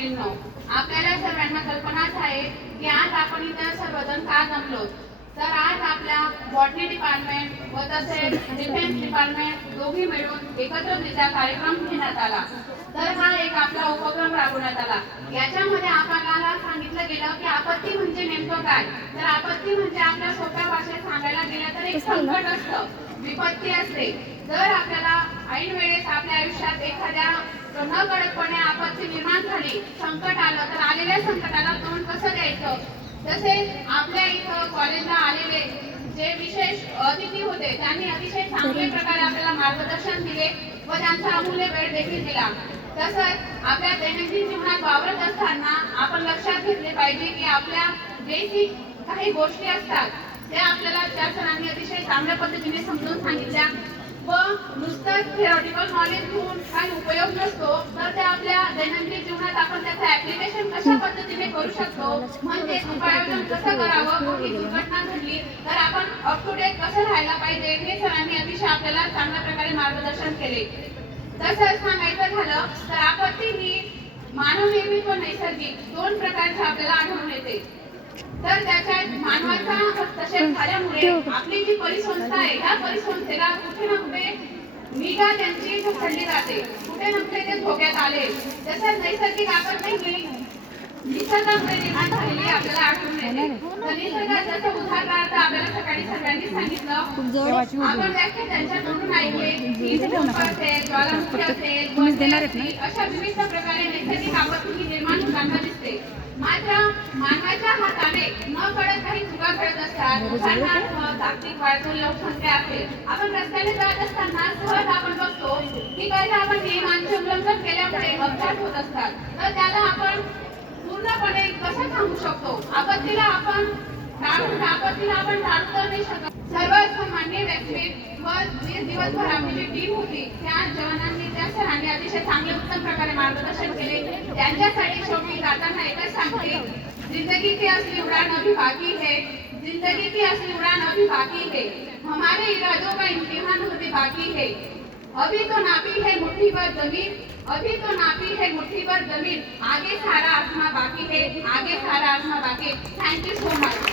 मैत्रिणींनो, आपल्याला सर्वांना कल्पनाच आहे की आज आपण इथे सर्वजण का जमलो. तर आज आपल्या बॉटनी डिपार्टमेंट व तसेच डिफेन्स डिपार्टमेंट दोघी मिळून एकत्रितरित्या कार्यक्रम घेण्यात आला. तर हा एक आपला उपक्रम राबवण्यात आला. याच्यामध्ये आपल्याला सांगितलं गेलं की आपत्ती म्हणजे नेमकं काय. तर आपत्ती म्हणजे आपल्या सोप्या भाषेत सांगायला गेलं तर एक संकट असतं, विपत्ती असते. जर आपल्याला ऐन वेळेस आपल्या आयुष्यात एखाद्या न कळतपणे आपत्ती निर्माण झाली, संकट आलं, तर आलेल्या संकटाला तोंड कसं द्यायचं. तसे आपल्या इथं कॉलेजला आलेले जे विशेष अतिथी होते त्यांनी अतिशय चांगल्या प्रकारे आपल्याला मार्गदर्शन दिले व त्यांचा अमूल्य वेळ देखील दिला. तसंच आपल्या दैनंदिन जीवनात वावरत असताना आपण लक्षात घेतले पाहिजे की आपल्या बेसिक काही गोष्टी असतात त्या आपल्याला त्या सरांनी अतिशय चांगल्या पद्धतीने समजून सांगितल्या व नुसतं थिअरॉटिकल नॉलेज घेऊन काही उपयोग नसतो. तर ते आपल्या दैनंदिन जीवनात आपण त्याचं ऍप्लिकेशन कशा पद्धतीने करू शकतो, म्हणजे उपाययोजन कसं करावं, कोणती दुर्घटना घडली तर आपण अप टू डेट कसं राहायला पाहिजे, हे सरांनी अतिशय आपल्याला चांगल्या प्रकारे मार्गदर्शन केले. तसंच सांगायचं झालं तर आपत्ती ही मानवनिर्मित व नैसर्गिक दोन प्रकारची आपल्याला आढळून येते. तर त्याच्यात मानवाचा हस्तक्षेप झाल्यामुळे आपली जी परिसंस्था आहे त्या परिसंस्थेला कुठे ना कुठे निगा त्यांची ढकलली जाते, कुठे ना कुठे ते धोक्यात आले. तसंच नैसर्गिक आपत्ती ही निसर्गामुळे निर्माण झालेली आपल्याला आढळून येते. तर निसर्गात जसं उदाहरणार्थ आपल्याला सकाळी सगळ्यांनी सांगितलं, आपण व्याख्या त्यांच्या तोंडून ऐकले की भूकंप असेल, ज्वालामुखी असेल, वन्य अशा विविध प्रकारे नैसर्गिक आपत्ती ही निर्माण होताना दिसते. मात्र मानवाच्या हाताने न कळत काही चुका घडत असतात. उदाहरणार्थ जागतिक वाढती लोकसंख्या असेल, आपण रस्त्याने जात असताना सहज आपण बघतो की काही आपण नियमांचे उल्लंघन केल्यामुळे अपघात होत असतात. तर त्याला आपण पूर्णपणे कसं थांबवू शकतो. आपत्तीला आपण टाळू तर नाही शकत. सर्वसामान्य व्यक्ती व दिवसभर आपली जी टीम होती त्या जवानांनी त्या सरांनी अतिशय चांगले उत्तम प्रकारे मार्गदर्शन केले. त्यांच्यासाठी शेवटी जाताना एकच सांगते, जिंदगी की असली उड़ान अभी बाकी है, जिंदगी की असली उड़ान अभी बाकी है, हमारे इरादों का इम्तिहान अभी बाकी है, अभी तो नापी है मुट्ठी भर जमीन, अभी तो नापी है मुट्ठी भर जमीन, आगे सारा आसमां बाकी है, आगे सारा आसमां बाकी. Thank you so much.